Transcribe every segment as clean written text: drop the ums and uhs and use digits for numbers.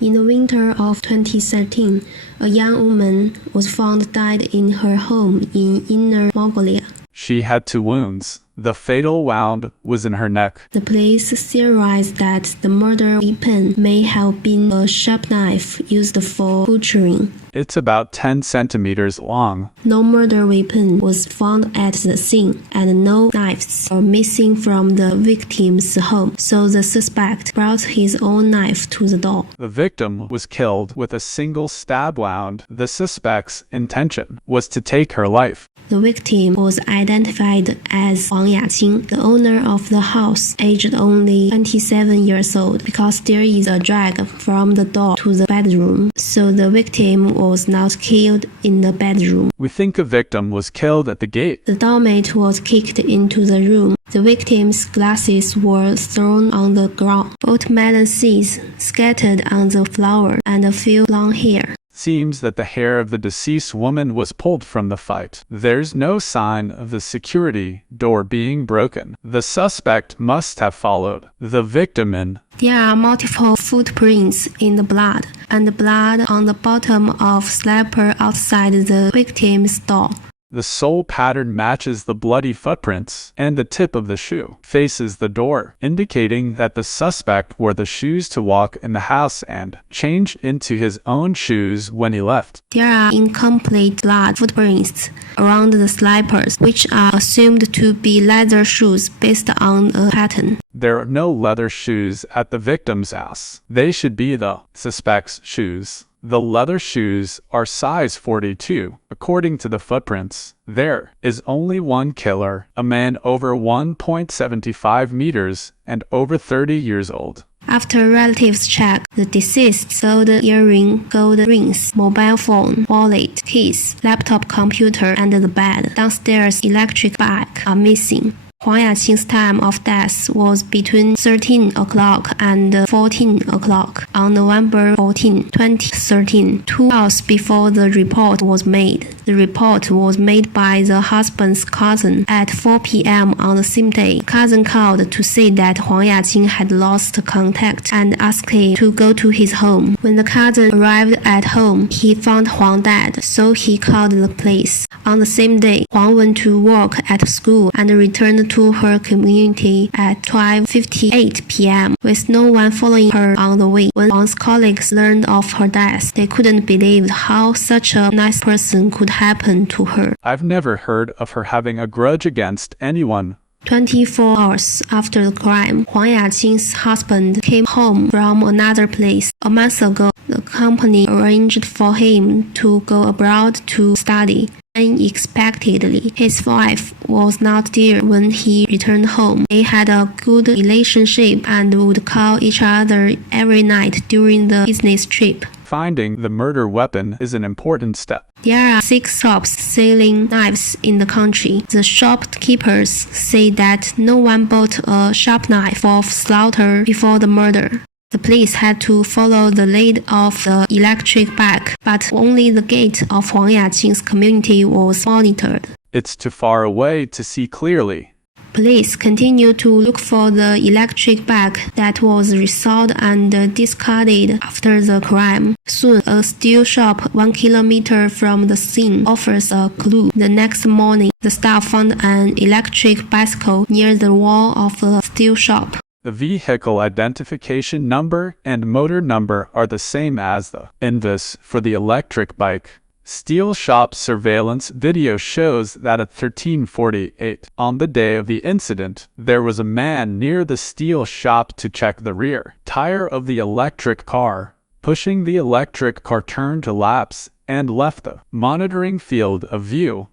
In the winter of 2013, a young woman was found dead in her home in Inner Mongolia. She had 2 wounds. The fatal wound was in her neck. The police theorized that the murder weapon may have been a sharp knife used for butchering. It's about 10 centimeters long. No murder weapon was found at the scene, and no knives were missing from the victim's home, so the suspect brought his own knife to the door. The victim was killed with a single stab wound. The suspect's intention was to take her life. The victim was identified as Huang Yaqing, the owner of the house, aged only 27 years old, because there is a drag from the door to the bedroom, so the victim was not killed in the bedroom. We think a victim was killed at the gate. The doormat was kicked into the room. The victim's glasses were thrown on the ground, watermelon seeds scattered on the floor, and a few long hair. Seems that the hair of the deceased woman was pulled from the fight. There's no sign of the security door being broken. The suspect must have followed the victim in. There are multiple footprints in the blood, and blood on the bottom of slipper outside the victim's door. The sole pattern matches the bloody footprints, and the tip of the shoe faces the door, indicating that the suspect wore the shoes to walk in the house and changed into his own shoes when he left. There are incomplete blood footprints around the slippers, which are assumed to be leather shoes based on a pattern. There are no leather shoes at the victim's house. They should be the suspect's shoes. The leather shoes are size 42. According to the footprints, there is only one killer, a man over 1.75 meters and over 30 years old. After relatives check, the deceased sold earring, gold rings, mobile phone, wallet, keys, laptop computer, and the bed. Downstairs electric bike are missing. Huang Yaqing's time of death was between 13 o'clock and 14 o'clock on November 14, 2013, 2 hours before the report was made. The report was made by the husband's cousin at 4 p.m. on the same day. Cousin called to say that Huang Yaqing had lost contact and asked him to go to his home. When the cousin arrived at home, he found Huang dead, so he called the police. On the same day, Huang went to work at school and returned to her community at 12:58 p.m. with no one following her on the way. When Huang's colleagues learned of her death, they couldn't believe how such a nice person could happen to her. I've never heard of her having a grudge against anyone. 24 hours after the crime, Huang Yaqing's husband came home from another place. A month ago, the company arranged for him to go abroad to study. Unexpectedly, his wife was not there when he returned home. They had a good relationship and would call each other every night during the business trip. Finding the murder weapon is an important step. There are 6 shops selling knives in the country. The shopkeepers say that no one bought a sharp knife for slaughter before the murder. The police had to follow the lead of the electric bike, but only the gate of Huang Yaqing's community was monitored. It's too far away to see clearly. Police continued to look for the electric bike that was resold and discarded after the crime. Soon, a steel shop 1 kilometer from the scene offers a clue. The next morning, the staff found an electric bicycle near the wall of the steel shop. The vehicle identification number and motor number are the same as the invoice for the electric bike. Steel shop surveillance video shows that at 13:48, on the day of the incident, there was a man near the steel shop to check the rear tire of the electric car. Pushing the electric car turned to laps and left the monitoring field of view.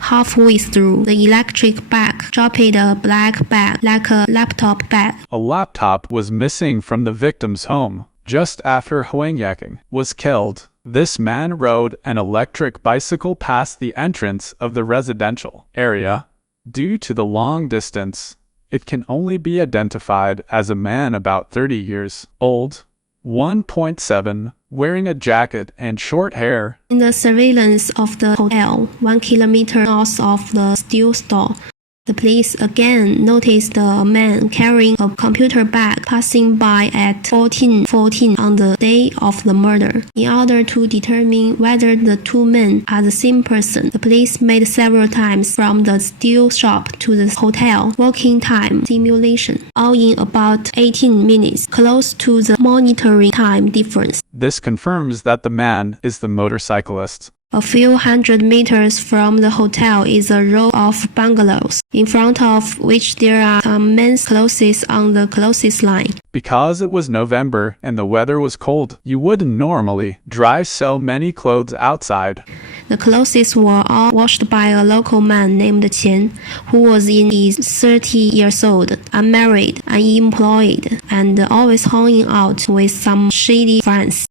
Halfway through, the electric bike dropped a black bag like a laptop bag. A laptop was missing from the victim's home. Just after Huang Yaqing was killed, this man rode an electric bicycle past the entrance of the residential area. Due to the long distance, it can only be identified as a man about 30 years old, 1.7, wearing a jacket and short hair. In the surveillance of the hotel, 1 kilometer north of the steel store, The police again noticed a man carrying a computer bag passing by at 14:14 on the day of the murder. In order to determine whether the two men are the same person, the police made several times from the steel shop to the hotel walking time simulation, all in about 18 minutes, close to the monitoring time difference. This confirms that the man is the motorcyclist. A few hundred meters from the hotel is a row of bungalows, in front of which there are some men's clothes on the closest line. Because it was November and the weather was cold, you wouldn't normally dry so many clothes outside. The clothes were all washed by a local man named Qian, who was in his 30 years old, unmarried, unemployed, and always hanging out with some shady friends.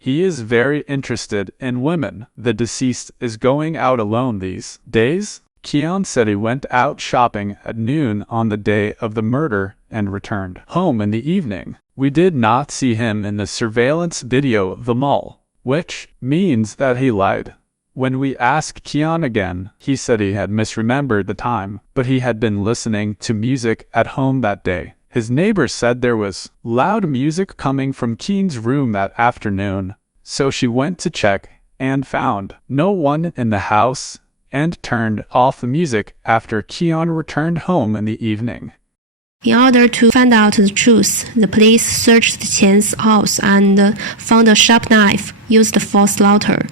He is very interested in women. The deceased is going out alone these days. Qian said he went out shopping at noon on the day of the murder and returned home in the evening. We did not see him in the surveillance video of the mall, which means that he lied. When we asked Qian again, he said he had misremembered the time, but he had been listening to music at home that day. His neighbor said there was loud music coming from Qian's room that afternoon, so she went to check and found no one in the house and turned off the music after Qian returned home in the evening. In order to find out the truth, the police searched Qian's house and found a sharp knife used for slaughter,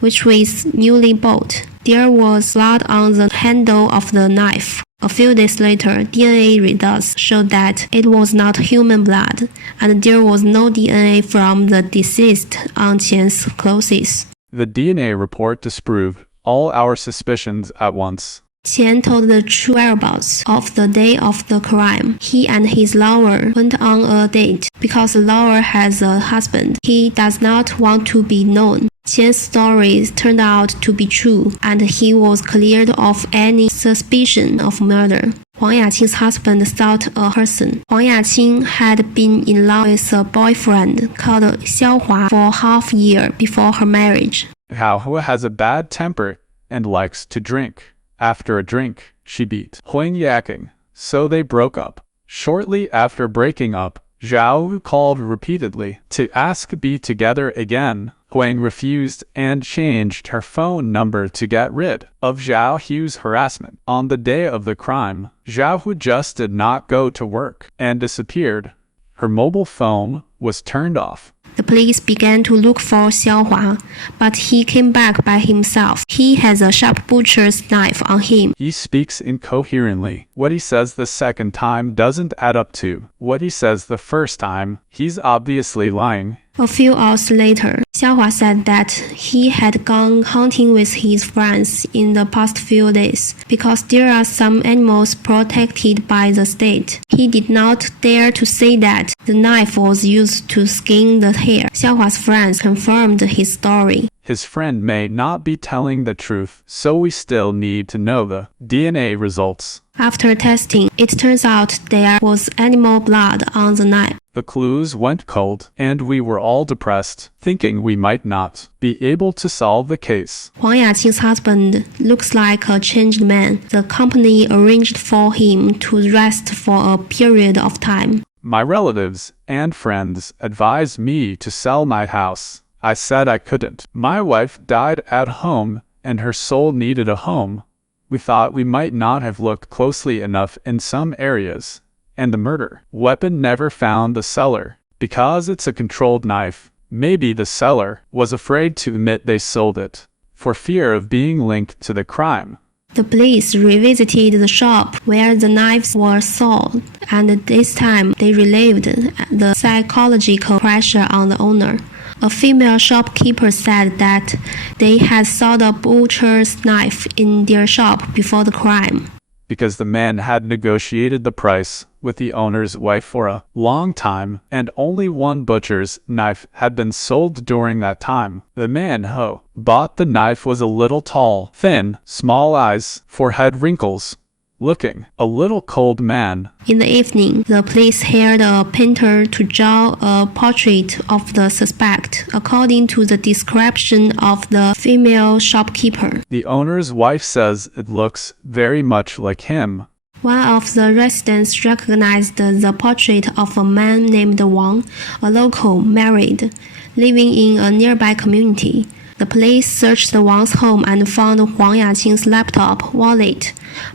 which was newly bought. There was blood on the handle of the knife. A few days later, DNA results showed that it was not human blood, and there was no DNA from the deceased on Qian's clothes. The DNA report disproved all our suspicions at once. Qian told the true whereabouts of the day of the crime. He and his lover went on a date. Because the lover has a husband, he does not want to be known. Qian's story turned out to be true, and he was cleared of any suspicion of murder. Huang Yaqing's husband thought a person. Huang Yaqing had been in love with a boyfriend called Xiao Hua for half a year before her marriage. Xiao Hua has a bad temper and likes to drink. After a drink, she beat Huang Yaqing, so they broke up. Shortly after breaking up, Zhao called repeatedly to ask to be together again. Huang refused and changed her phone number to get rid of Zhao Hu's harassment. On the day of the crime, Zhao Hu just did not go to work and disappeared. Her mobile phone was turned off. The police began to look for Xiao Hua, but he came back by himself. He has a sharp butcher's knife on him. He speaks incoherently. What he says the second time doesn't add up to what he says the first time. He's obviously lying. A few hours later, Xiao Hua said that he had gone hunting with his friends in the past few days. Because there are some animals protected by the state, he did not dare to say that the knife was used to skin the hare. Xiao Hua's friends confirmed his story. His friend may not be telling the truth, so we still need to know the DNA results. After testing, it turns out there was animal blood on the knife. The clues went cold, and we were all depressed, thinking we might not be able to solve the case. Huang Yaqing's husband looks like a changed man. The company arranged for him to rest for a period of time. My relatives and friends advised me to sell my house. I said I couldn't. My wife died at home, and her soul needed a home. We thought we might not have looked closely enough in some areas. And the murder weapon never found the seller. Because it's a controlled knife, maybe the seller was afraid to admit they sold it, for fear of being linked to the crime. The police revisited the shop where the knives were sold, and this time they relieved the psychological pressure on the owner. A female shopkeeper said that they had sold a butcher's knife in their shop before the crime. Because the man had negotiated the price with the owner's wife for a long time, and only one butcher's knife had been sold during that time. The man who bought the knife was a little tall, thin, small eyes, forehead wrinkles, looking a little cold man. In the evening, the police hired a painter to draw a portrait of the suspect, according to the description of the female shopkeeper. The owner's wife says it looks very much like him. One of the residents recognized the portrait of a man named Wang, a local, married, living in a nearby community. The police searched Wang's home and found Huang Yaqing's laptop, wallet,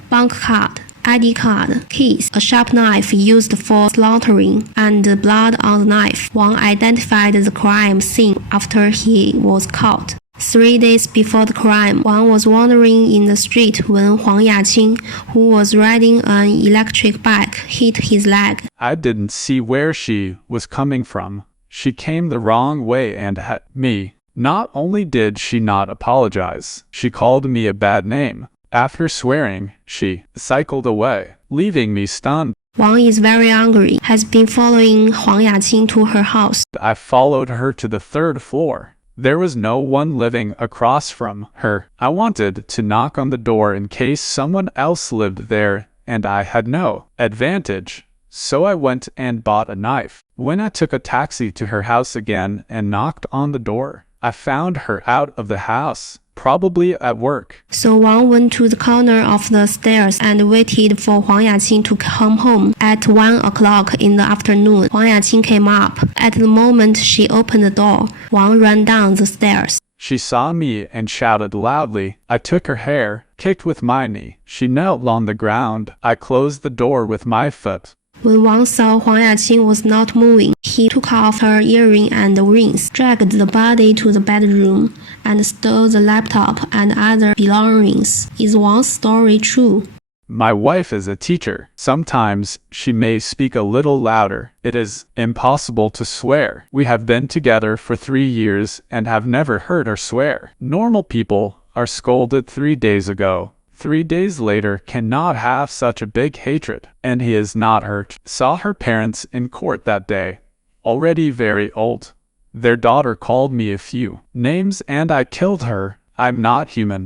bank card, ID card, keys, a sharp knife used for slaughtering, and blood on the knife. Wang identified the crime scene after he was caught. 3 days before the crime, Wang was wandering in the street when Huang Yaqing, who was riding an electric bike, hit his leg. I didn't see where she was coming from. She came the wrong way and hit me. Not only did she not apologize, she called me a bad name. After swearing, she cycled away, leaving me stunned. Wang is very angry, has been following Huang Yaqing to her house. I followed her to the 3rd floor. There was no one living across from her. I wanted to knock on the door in case someone else lived there, and I had no advantage. So I went and bought a knife. When I took a taxi to her house again and knocked on the door, I found her out of the house, probably at work. So Wang went to the corner of the stairs and waited for Huang Yaqing to come home. At 1 o'clock in the afternoon, Huang Yaqing came up. At the moment she opened the door, Wang ran down the stairs. She saw me and shouted loudly. I took her hair, kicked with my knee. She knelt on the ground. I closed the door with my foot. When Wang saw Huang Yaqing was not moving, he took off her earring and rings, dragged the body to the bedroom, and stole the laptop and other belongings. Is Wang's story true? My wife is a teacher. Sometimes she may speak a little louder. It is impossible to swear. We have been together for 3 years and have never heard her swear. Normal people are scolded 3 days ago. 3 days later cannot have such a big hatred, and he is not hurt. Saw her parents in court that day, already very old. Their daughter called me a few names and I killed her. I'm not human.